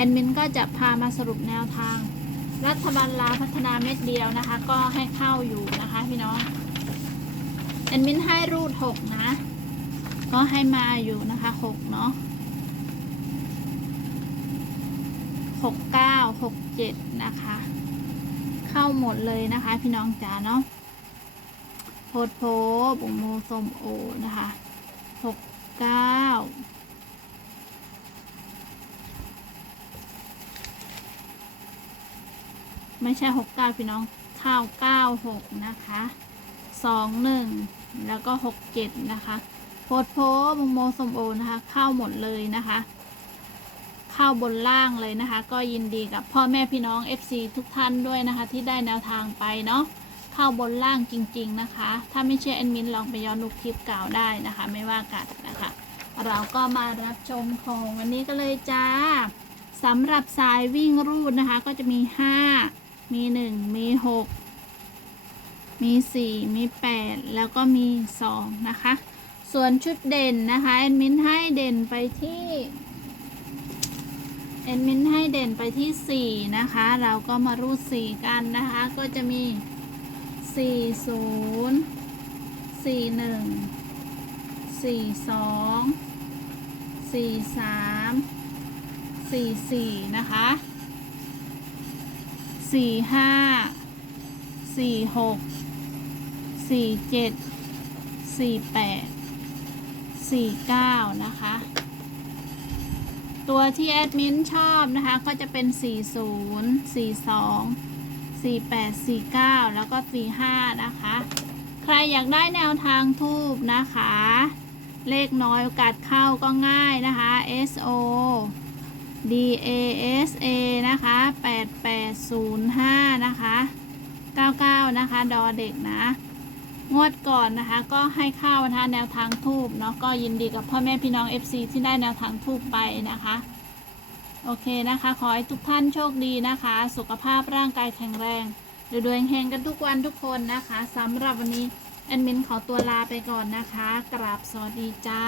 แอดมินก็จะพามาสรุปแนวทาง รัฐบาลลาวพัฒนาเม็ดเดียวนะคะ ก็ให้เข้าอยู่นะคะพี่น้องแอดมินให้รูดหกนะ ก็ให้มาอยู่นะคะหกเนาะหกเก้าหกเจ็ดนะคะ เข้าหมดเลยนะคะพี่น้องจ๋าเนาะโพดโพบุงโมสมโอนะคะหกเก้า ไม่ใช่หกเก้าพี่น้องข้าวเก้าหกนะคะสองหนึ่งแล้วก็หกเจ็ดนะคะโพดโพมโมสมโอนะคะ เข้าหมดเลยนะคะ เข้าบนล่างเลยนะคะ ก็ยินดีกับพ่อแม่พี่น้อง FC ทุกท่านด้วยนะคะ ที่ได้แนวทางไปเนาะเข้าบนล่างจริง ๆนะคะ ถ้าไม่เชื่อแอดมินลองไปย้อนดูคลิปเก่าได้นะคะ ไม่ว่ากันนะคะ เราก็มารับชมของวันนี้ก็เลยจ้าสำหรับสายวิ่งรูดนะคะ ก็จะมี 5 มีหนึ่งมีหกมีสี่มีแปดแล้วก็มีสองนะคะ ส่วนชุดเด่นนะคะแอดมินให้เด่นไปที่แอดมินให้เด่นไปที่สี่นะคะ เราก็มารูดสี่กันนะคะ ก็จะมีสี่ศูนย์สี่หนึ่งสี่สองสี่สามสี่สี่นะคะ สี่ห้าสี่หกสี่เจ็ดสี่แปดสี่เก้านะคะ ตัวที่แอดมินชอบนะคะ ก็จะเป็น40 42 48 49แปดสี่เก้าแล้วก็45นะคะ ใครอยากได้แนวทางทูบนะคะ เลขน้อยโอกาสเข้าก็ง่ายนะคะ SO D A S A นะคะ 05 นะคะ 99 นะคะ ดอเด็กนะ งวดก่อนนะคะ ก็ให้เข้านะคะแนวทางทูบเนาะ ก็ยินดีกับพ่อแม่พี่น้อง FC ที่ได้แนวทางทูบไปนะคะ โอเคนะคะ ขอให้ทุกท่านโชคดีนะคะ สุขภาพร่างกายแข็งแรงรวยๆเฮงกันทุกวันทุกคนนะคะสำหรับวันนี้แอดมินขอตัวลาไปก่อนนะคะ กราบสวัสดีจ้า